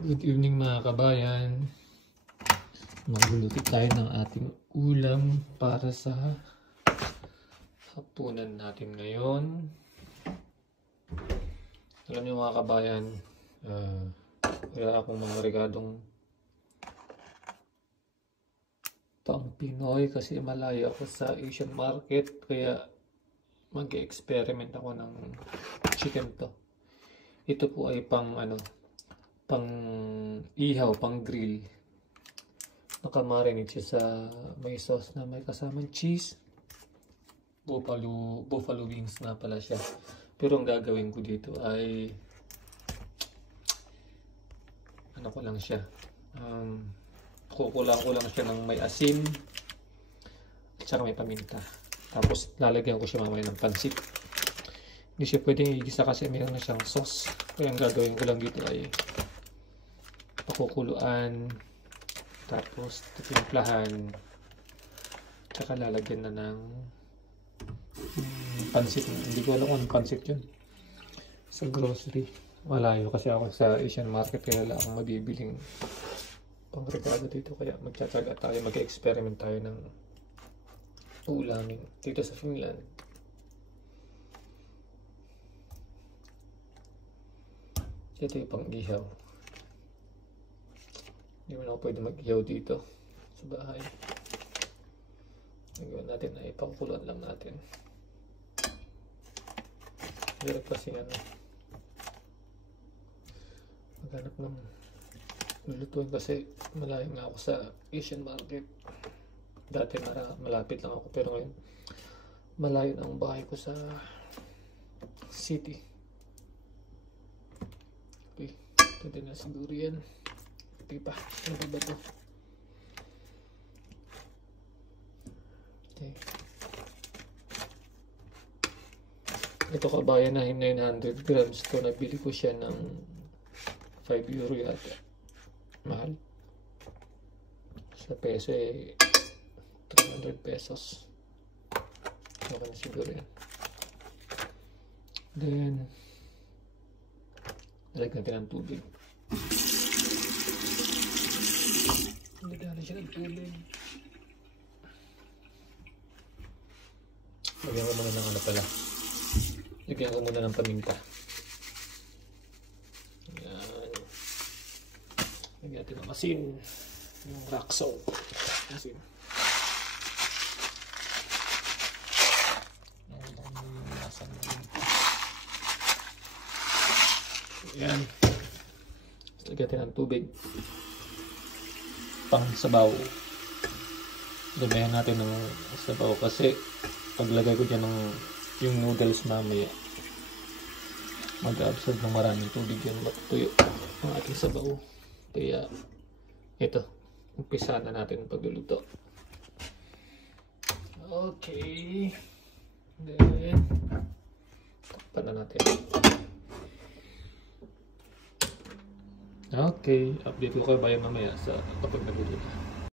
Good evening mga kabayan. Magluluto tayo ng ating ulam para sa hapunan natin ngayon. Alam niyo mga kabayan, wala akong mga regadong pang Pinoy kasi malayo ako sa Asian market, kaya mag-experiment ako ng chicken to. Ito po ay pang ihaw, pang grill. Nakamarinate siya sa may sauce na may kasamang cheese. Buffalo wings na pala siya. Pero ang gagawin ko dito ay ko lang siya. Kukulang ko lang siya ng may asin at saka may paminta. Tapos lalagyan ko siya mamaya ng pansit. Hindi siya pwedeng igisa kasi mayroon na siyang sauce. Kaya ang gagawin ko lang dito ay pakukuluan, tapos titimplahan, tsaka lalagyan na ng pansit. Hindi ko alam kung pansit yun sa grocery. Malayo kasi ako sa Asian market, kaya wala akong mabibiling pangregalo dito. Kaya magtsatsaga tayo, mag-experiment tayo ng ulamin dito sa Finland. Ito yung pang ihaw. Hindi mo na ako pwede mag-ihaw dito sa bahay. Nagawin natin ay pakukuluan lang natin. Hirap kasi maghanap ng lulutuin kasi malayo nga ako sa Asian market. Dati malapit lang ako, pero ngayon malayo na ang bahay ko sa city. Okay, pwede na siguro yan. Pa. Ano ba ito? Okay. Ito kabayan na 900 grams to. Nabili ko siya ng 5 euro yata. Mahal. Sa peso eh 300 pesos. Okay na siguro yan. Then nalagyan natin ng tubig. Nagdala siya ng tubig. Lagyan ko muna ng lagyan ko muna ng paminta. Ayan. Lagyan natin ng asin. Yung rock salt. Asin. Ayan. Lagyan natin ng tubig. Pang sabaw. Damihan natin ng sabaw kasi paglagay ko dyan ng yung noodles mamaya, mag-absorb ng maraming tubig yan, matutuyo ang ating sabaw. Kaya ito, umpisa na natin ang pagluluto. Okay, then takpan na natin. Okay, update ko kayo mamaya sa kapag nagluluto.